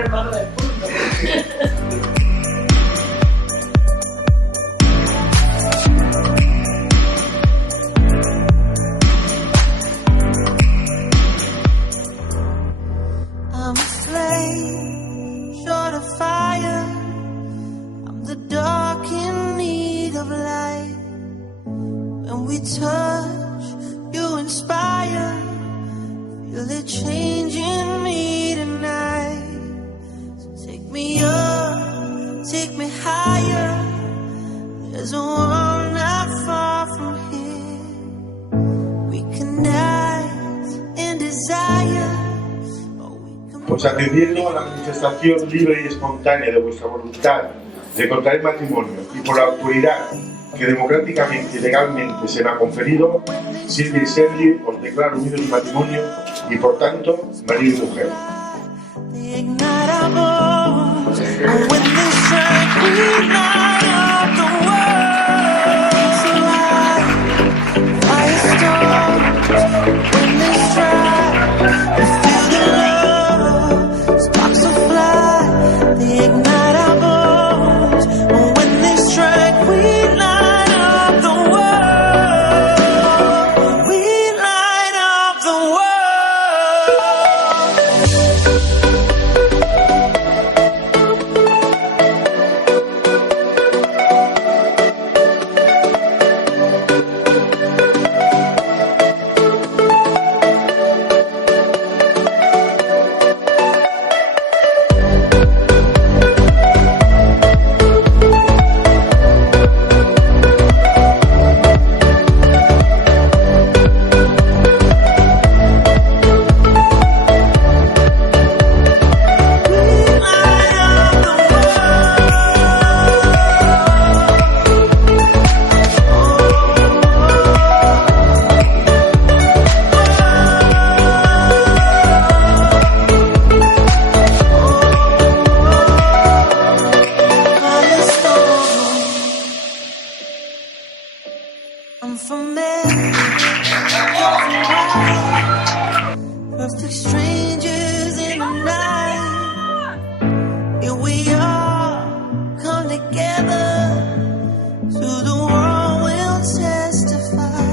hermano del mundo. I'm a flame, short of fire. I'm the dark in need of light. When we touch, you inspire. Feel it changing me tonight. So take me up, take me higher. There's a world not far from here. We connect in desire. Pues atendiendo a la manifestación libre y espontánea de vuestra voluntad de contraer matrimonio y por la autoridad que democráticamente y legalmente se me ha conferido, Silvia y Sergi os declaro unidos en matrimonio y por tanto marido y mujer. I'm familiar, perfect strangers in the night. Here we are, come together, to the world will testify.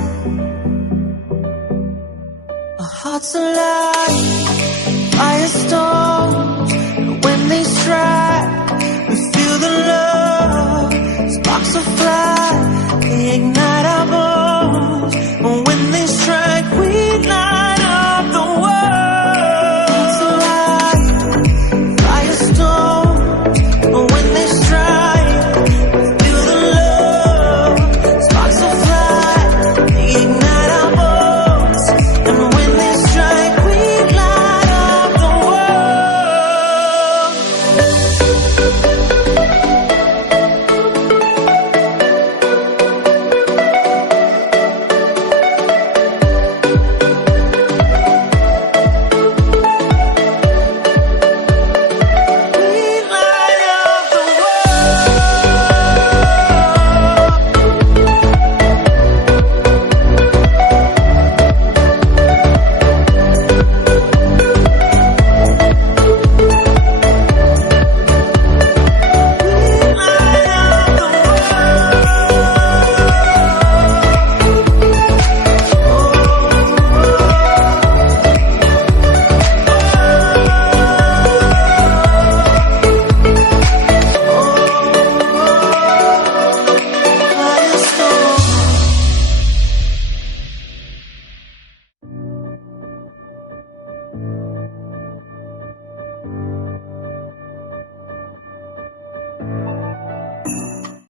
Our hearts alive, firestorms, but when they strike, we feel the love, sparks will fly, they ignite.